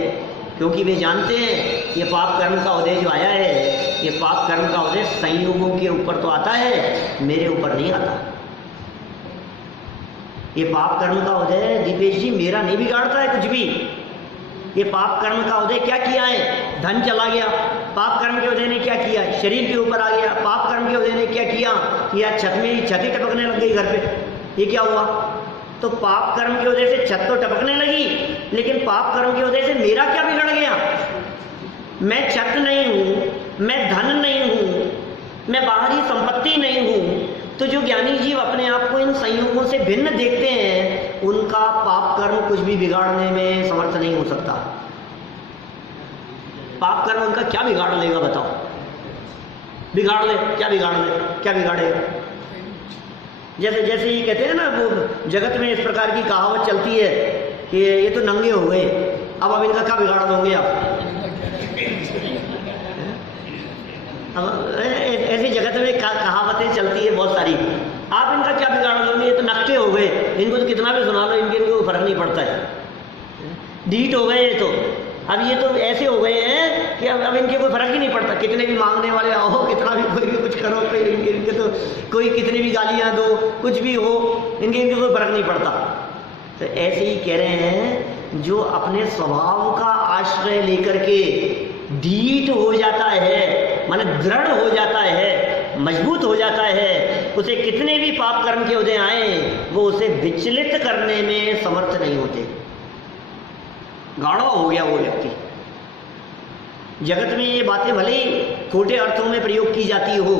क्योंकि वे जानते हैं ये पाप कर्म का उदय जो आया है, ये पाप कर्म का उदय संयोगों के ऊपर तो आता है, मेरे ऊपर नहीं आता। ये पाप कर्म का उदय दीपेश जी मेरा नहीं बिगाड़ता है कुछ भी। ये पाप कर्म का उदय क्या किया है? धन चला गया, पाप कर्म के उदय ने क्या किया? शरीर के ऊपर आ गया, पाप कर्म के उदय ने क्या किया? या छत में छत ही टपकने लग गई घर पे, ये क्या हुआ? तो पाप कर्म की वजह से छत तो टपकने लगी, लेकिन पाप कर्म की वजह से मेरा क्या बिगड़ गया? मैं छत नहीं हूं, मैं धन नहीं हूं, मैं बाहरी संपत्ति नहीं हूं। तो जो ज्ञानी जीव अपने आप को इन संयोगों से भिन्न देखते हैं, उनका पाप कर्म कुछ भी बिगाड़ने में समर्थ नहीं हो सकता। पाप कर्म उनका क्या बिगाड़ लेगा बताओ? बिगाड़ ले, क्या बिगाड़ ले, क्या बिगाड़ेगा? जैसे जैसे ये कहते हैं ना, वो जगत में इस प्रकार की कहावत चलती है कि ये तो नंगे हो गए, अब इनका क्या बिगाड़ दोगे आप? अब ऐसी जगत में कहावतें चलती है बहुत सारी, आप इनका क्या बिगाड़ दोगे? ये तो नक्शे हो गए, इनको तो कितना भी सुना लो, इनके कोई फर्क नहीं पड़ता है। डीट हो गए, तो अब ये तो ऐसे हो गए हैं कि अब इनके कोई फर्क ही नहीं पड़ता। कितने भी मांगने वाले आओ, कितना भी कोई भी कुछ करो, कोई इनके तो कोई कितनी भी गालियां दो, कुछ भी हो, इनके कोई फर्क नहीं पड़ता। तो ऐसे ही कह रहे हैं, जो अपने स्वभाव का आश्रय लेकर के ढीठ हो जाता है, माने दृढ़ हो जाता है, मजबूत हो जाता है, उसे कितने भी पाप कर्म के उदय आए, वो उसे विचलित करने में समर्थ नहीं होते। गाढ़ा हो गया वो व्यक्ति। जगत में ये बातें भले ही खोटे अर्थों में प्रयोग की जाती हो,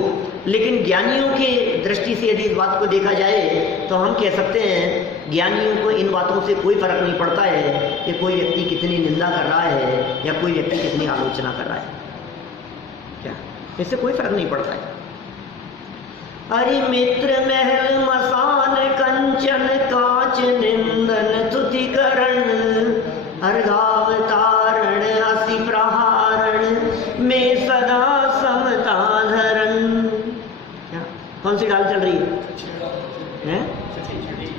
लेकिन ज्ञानियों के दृष्टि से यदि इस बात को देखा जाए तो हम कह सकते हैं, ज्ञानियों को इन बातों से कोई फर्क नहीं पड़ता है कि कोई व्यक्ति कितनी निंदा कर रहा है या कोई व्यक्ति कितनी आलोचना कर रहा है। क्या इससे कोई फर्क नहीं पड़ता है। अरे मित्र महल मसान कंचन कांच निंदन तुतिकरण, अर्घावतारण असी प्रहारण में सदा समता धरन। क्या कौन सी डाल चल रही है?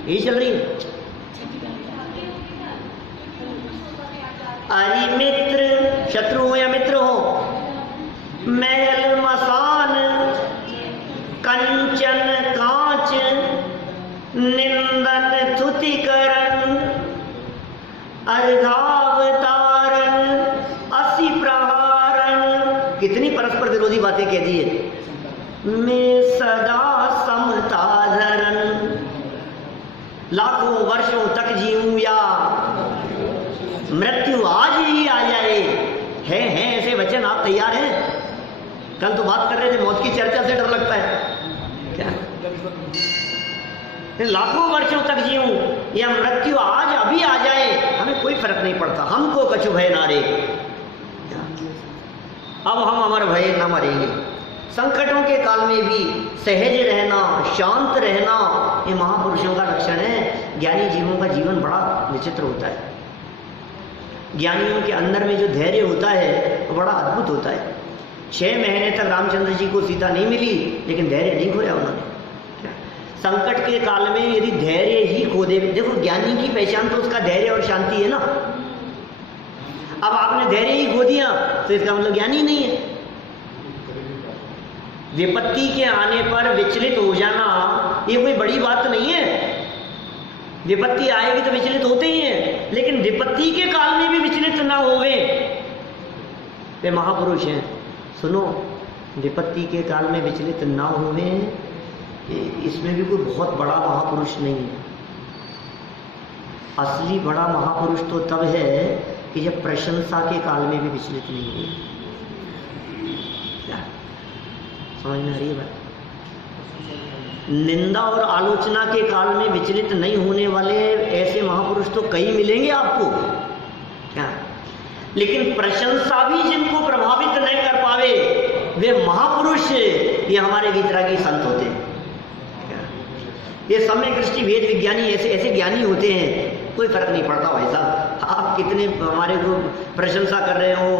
यही चल रही है। अरि मित्र, शत्रु हो या मित्र हो, महल मसान कंचन कांच निंदन थुतिकरण अर्घावतारण असी प्रहारण। कितनी परस्पर विरोधी बातें कह दी है। मैं सदा समता धरन, लाखों वर्षों तक जीऊं या मृत्यु आज ही आ जाए। है ऐसे वचन आप तैयार हैं? कल तो बात कर रहे थे मौत की चर्चा से डर लगता है क्या? लाखों वर्षों तक जीऊं या मृत्यु आज अभी आ जाए, हमें कोई फर्क नहीं पड़ता। हमको कछु भय ना रे, अब हम अमर भय न मरेंगे। संकटों के काल में भी सहज रहना, शांत रहना, ये महापुरुषों का लक्षण है। ज्ञानी जीवों का जीवन बड़ा विचित्र होता है। ज्ञानियों के अंदर में जो धैर्य होता है वो बड़ा अद्भुत होता है। 6 महीने तक रामचंद्र जी को सीता नहीं मिली, लेकिन धैर्य नहीं खोया उन्होंने। संकट के काल में यदि धैर्य ही खो दे, देखो ज्ञानी की पहचान तो उसका धैर्य और शांति है ना। अब आपने धैर्य ही खो दिया तो इसका मतलब ज्ञानी नहीं है। विपत्ति के आने पर विचलित हो जाना ये कोई बड़ी बात नहीं है। विपत्ति आएगी तो विचलित होते ही हैं, लेकिन विपत्ति के काल में भी विचलित ना होवे, वे महापुरुष हैं। सुनो, विपत्ति के काल में विचलित ना होवे, इसमें भी कोई बहुत बड़ा महापुरुष नहीं है। असली बड़ा महापुरुष तो तब है कि जब प्रशंसा के काल में भी विचलित नहीं हुए। क्या समझ में आ रही है बात? निंदा और आलोचना के काल में विचलित नहीं होने वाले ऐसे महापुरुष तो कई मिलेंगे आपको, क्या? लेकिन प्रशंसा भी जिनको प्रभावित नहीं कर पावे, वे महापुरुष ये हमारे वितरागी संत होते हैं। ये सम्यक दृष्टि वेद विज्ञानी ऐसे ज्ञानी होते हैं, कोई फर्क नहीं पड़ता भाई साहब। आप कितने हमारे को प्रशंसा कर रहे हो,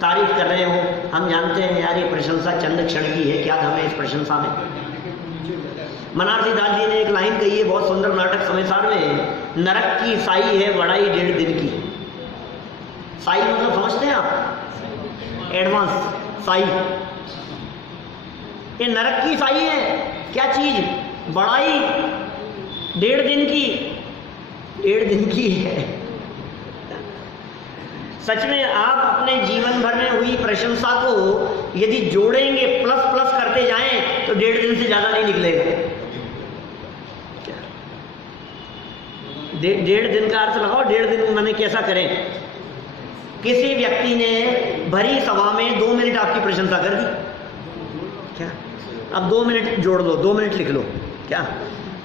तारीफ कर रहे हो, हम जानते हैं यार ये प्रशंसा चंद क्षण की है, क्या दम है इस प्रशंसा में। बनारसी दास जी ने एक लाइन कही है बहुत सुंदर नाटक समयसार में, नरक की साई है बड़ाई 1.5 दिन की। साई मतलब समझते हैं आप? एडवांस साई। ये नरक की साई है, क्या चीज? बड़ाई 1.5 दिन की। 1.5 दिन की है। सच में आप अपने जीवन भर में हुई प्रशंसा को यदि जोड़ेंगे, प्लस प्लस करते जाएं, तो 1.5 दिन से ज्यादा नहीं निकलेगा। 1.5 दिन का अर्थ लगाओ। 1.5 दिन मैंने कैसा करें? किसी व्यक्ति ने भरी सभा में 2 मिनट आपकी प्रशंसा कर दी, क्या? अब 2 मिनट जोड़ दो, 2 मिनट लिख लो, क्या?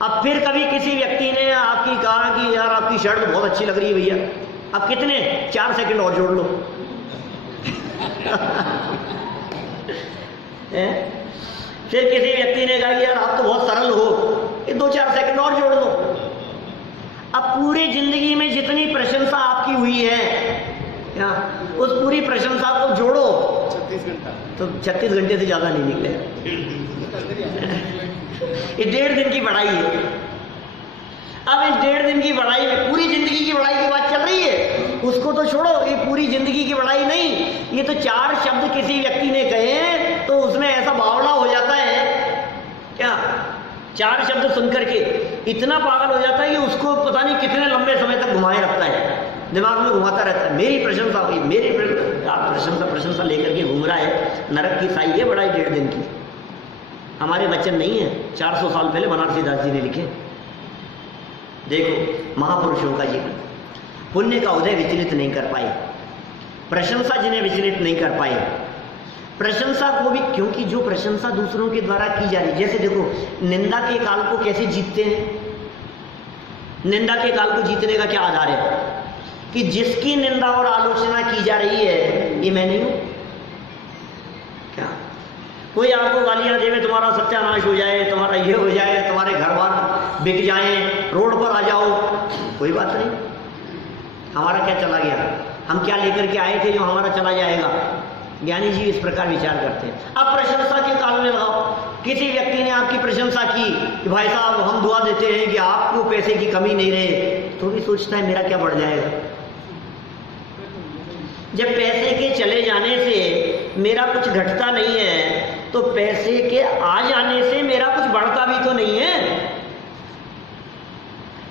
अब फिर कभी किसी व्यक्ति ने आपकी कहा कि यार आपकी शर्ट बहुत अच्छी लग रही है भैया, अब कितने 4 सेकंड और जोड़ लो। फिर किसी व्यक्ति ने कहा कि यार आप तो बहुत सरल हो, ये 2-4 सेकंड और जोड़ लो। अब पूरी जिंदगी में जितनी प्रशंसा आपकी हुई है, क्या उस पूरी प्रशंसा को जोड़ो 36 घंटा, तो 36 घंटे से ज्यादा नहीं निकले। ये 1.5 दिन की बढ़ाई है। अब इस 1.5 दिन की बढ़ाई में पूरी जिंदगी की बढ़ाई की बात चल रही है, उसको तो छोड़ो, ये पूरी जिंदगी की बढ़ाई नहीं, ये तो 4 शब्द किसी व्यक्ति ने कहे तो उसमें ऐसा बावड़ा हो जाता है, क्या? 4 शब्द सुनकर के इतना पागल हो जाता है कि उसको पता नहीं कितने लंबे समय तक घुमाए रखता है, दिमाग में घुमाता रहता है। मेरी प्रशंसा हुई, मेरी प्रशंसा लेकर के घूम रहा है। नरक की साई है बढ़ाई 1.5 दिन की। हमारे वचन नहीं है, 400 साल पहले बनारसी दास जी ने लिखे। देखो महापुरुषों का जीवन, पुण्य का उदय विचलित नहीं कर पाए, प्रशंसा जिन्हें विचलित नहीं कर पाए, प्रशंसा को भी, क्योंकि जो प्रशंसा दूसरों के द्वारा की जा रही, जैसे देखो निंदा के काल को कैसे जीतते हैं। निंदा के काल को जीतने का क्या आधार है? कि जिसकी निंदा और आलोचना की जा रही है ये मैं नहीं हूं, क्या? कोई आपको गालियां देवे, तुम्हारा सत्यानाश हो जाए, तुम्हारा ये हो जाए, तुम्हारे घर बार बिक जाए, रोड पर आ जाओ, कोई बात नहीं, हमारा क्या चला गया, हम क्या लेकर के आए थे जो हमारा चला जाएगा। ज्ञानी जी इस प्रकार विचार करते हैं। अब प्रशंसा के काल में लगाओ, किसी व्यक्ति ने आपकी प्रशंसा की कि भाई साहब हम दुआ देते हैं कि आपको पैसे की कमी नहीं रहे, तो भी सोचता है मेरा क्या बढ़ जाएगा। जब पैसे के चले जाने से मेरा कुछ घटता नहीं है, तो पैसे के आ जाने से मेरा कुछ बढ़ता भी तो नहीं है।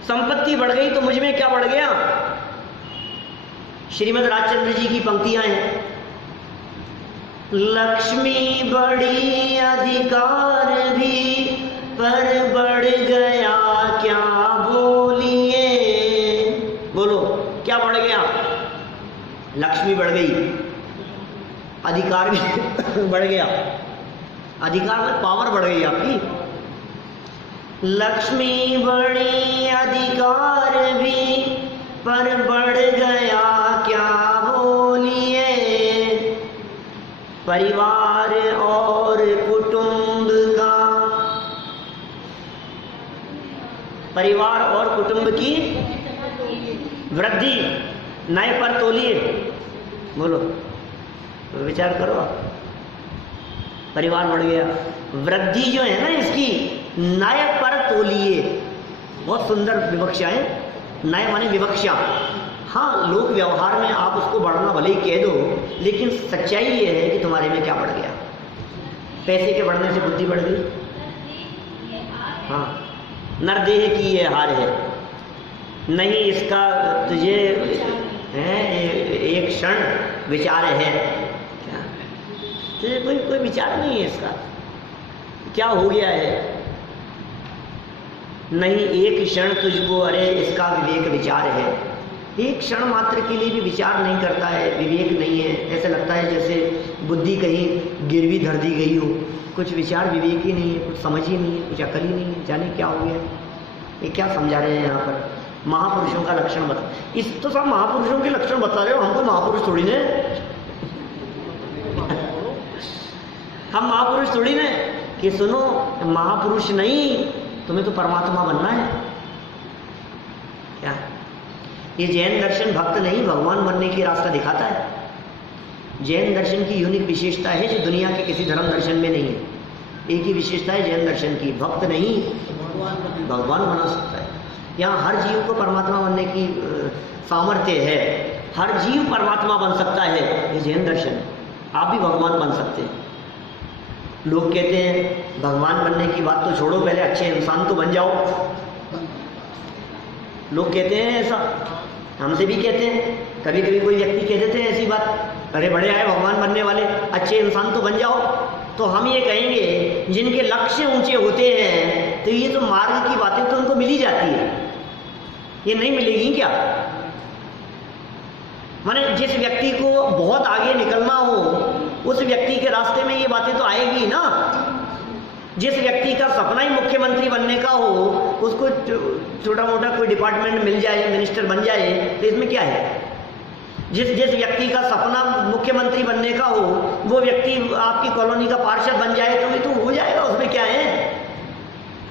संपत्ति बढ़ गई तो मुझ में क्या बढ़ गया। श्रीमद् राजचंद्र जी की पंक्तियां हैं, लक्ष्मी बड़ी अधिकार भी पर बढ़ गया क्या बोलिए। बोलो क्या बढ़ गया। लक्ष्मी बढ़ गई, अधिकार भी बढ़ गया। अधिकार में पावर बढ़ गई आपकी। लक्ष्मी बड़ी अधिकार भी पर बढ़ गया क्या बोलिए। परिवार और कुटुंब का, परिवार और कुटुंब की वृद्धि नए पर तोलिए। बोलो विचार करो आप। परिवार बढ़ गया, वृद्धि जो है ना इसकी नए पर तोलिए। बहुत सुंदर विवक्षा है, नए माने विवक्षा। हाँ, लोक व्यवहार में आप उसको बढ़ना भले ही कह दो, लेकिन सच्चाई ये है कि तुम्हारे में क्या बढ़ गया। पैसे के बढ़ने से बुद्धि बढ़ गई। हाँ, नरदेह की ये हार है, नहीं इसका तुझे है एक क्षण विचार है क्या, तुझे कोई विचार नहीं है इसका, क्या हो गया है। नहीं एक क्षण तुझको अरे इसका विवेक विचार है। एक क्षण मात्र के लिए भी विचार नहीं करता है, विवेक नहीं है। ऐसा लगता है जैसे बुद्धि कहीं गिरवी धर दी गई हो, कुछ विचार विवेक ही नहीं है, कुछ समझ ही नहीं है, कुछ अकल ही नहीं है। जाने क्या हो गया, ये क्या समझा रहे हैं यहाँ पर। महापुरुषों का लक्षण बता, इस तो सब महापुरुषों के लक्षण बता रहे हो, हम तो महापुरुष थोड़ी ने। हम महापुरुष थोड़ी ने कि सुनो महापुरुष नहीं, तुम्हें तो परमात्मा बनना है क्या। ये जैन दर्शन भक्त नहीं भगवान बनने की रास्ता दिखाता है। जैन दर्शन की यूनिक विशेषता है जो दुनिया के किसी धर्म दर्शन में नहीं है। एक ही विशेषता है जैन दर्शन की, भक्त नहीं भगवान बना सकता है। यहाँ हर जीव को परमात्मा बनने की सामर्थ्य है, हर जीव परमात्मा बन सकता है, ये जैन दर्शन है। आप भी भगवान बन सकते हैं। लोग कहते हैं भगवान बनने की बात तो छोड़ो, पहले अच्छे इंसान तो बन जाओ। लोग कहते हैं ऐसा, हमसे भी कहते हैं, कभी कभी कोई व्यक्ति कह देते हैं ऐसी बात, अरे बड़े आए भगवान बनने वाले, अच्छे इंसान तो बन जाओ। तो हम ये कहेंगे जिनके लक्ष्य ऊंचे होते हैं तो ये तो मार्ग की बातें तो उनको मिल ही जाती है, ये नहीं मिलेगी क्या। माने जिस व्यक्ति को बहुत आगे निकलना हो उस व्यक्ति के रास्ते में ये बातें तो आएगी ना। जिस व्यक्ति का सपना ही मुख्यमंत्री बनने का हो, उसको छोटा मोटा कोई डिपार्टमेंट मिल जाए, मिनिस्टर बन जाए, तो इसमें क्या है। जिस व्यक्ति का सपना मुख्यमंत्री बनने का हो, वो व्यक्ति आपकी कॉलोनी का पार्षद बन जाए तो ये तो हो जाएगा, उसमें क्या है।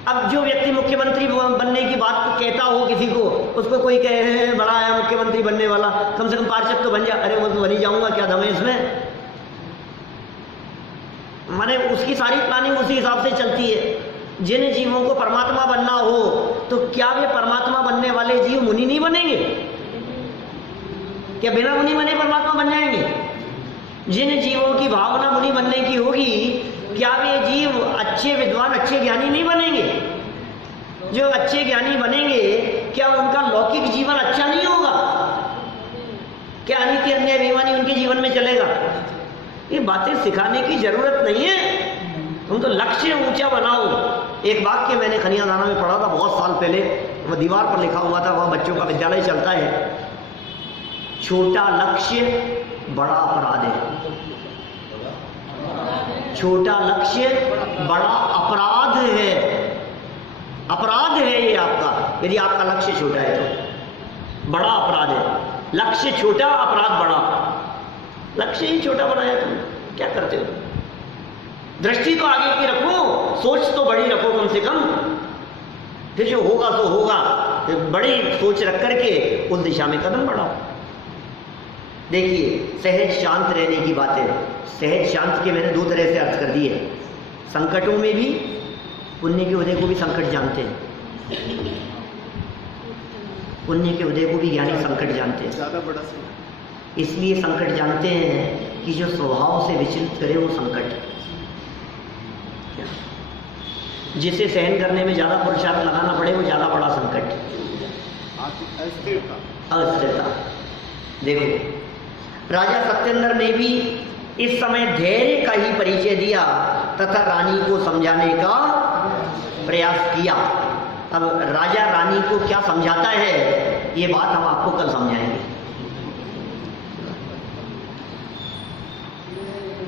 अब जो व्यक्ति मुख्यमंत्री बनने की बात कहता हो किसी को, उसको कोई कहे बड़ा है मुख्यमंत्री बनने वाला, कम से कम पार्षद तो बन जा, अरे वो तो बन ही जाऊंगा, क्या दम है इसमें। माने उसकी सारी प्लानिंग उसी हिसाब से चलती है। जिन जीवों को परमात्मा बनना हो तो क्या वे परमात्मा बनने वाले जीव मुनि नहीं बनेंगे क्या। बिना मुनि बने परमात्मा बन जाएंगे। जिन जीवों की भावना मुनि बनने की होगी, क्या वे जीव अच्छे विद्वान अच्छे ज्ञानी नहीं बनेंगे। जो अच्छे ज्ञानी बनेंगे क्या उनका लौकिक जीवन अच्छा नहीं होगा क्या। अनित्य अन्याय बेईमानी उनके जीवन में चलेगा। ये बातें सिखाने की जरूरत नहीं है, तुम तो लक्ष्य ऊंचा बनाओ। एक वाक्य मैंने खनियादाना में पढ़ा था बहुत साल पहले, वह दीवार पर लिखा हुआ था, वहाँ बच्चों का विद्यालय चलता है। छोटा लक्ष्य बड़ा अपराध है। छोटा लक्ष्य बड़ा अपराध है। अपराध है ये आपका, यदि आपका लक्ष्य छोटा है तो बड़ा अपराध है। लक्ष्य छोटा, अपराध बड़ा। लक्ष्य ही छोटा बनाया तुम, क्या करते हो। दृष्टि तो आगे की रखो, सोच तो बड़ी रखो कम से कम। फिर जो होगा तो होगा, बड़ी सोच रख करके उस दिशा में कदम बढ़ाओ। देखिए, सहज शांत रहने की बात है। सहज शांत के मैंने दो तरह से अर्थ कर दिए। संकटों में भी पुण्य के उदय को भी संकट जानते हैं, पुण्य के उदय को भी ज्ञानी संकट जानते हैं। ज्यादा बड़ा से इसलिए संकट जानते हैं कि जो स्वभाव से विचलित करे वो संकट है। जिसे सहन करने में ज़्यादा पुरुषार्थ लगाना पड़े वो ज़्यादा बड़ा संकट है। अस्थिरता। देखो, राजा सत्येंद्र ने भी इस समय धैर्य का ही परिचय दिया तथा रानी को समझाने का प्रयास किया। अब राजा रानी को क्या समझाता है, ये बात हम आपको कल समझाएंगे।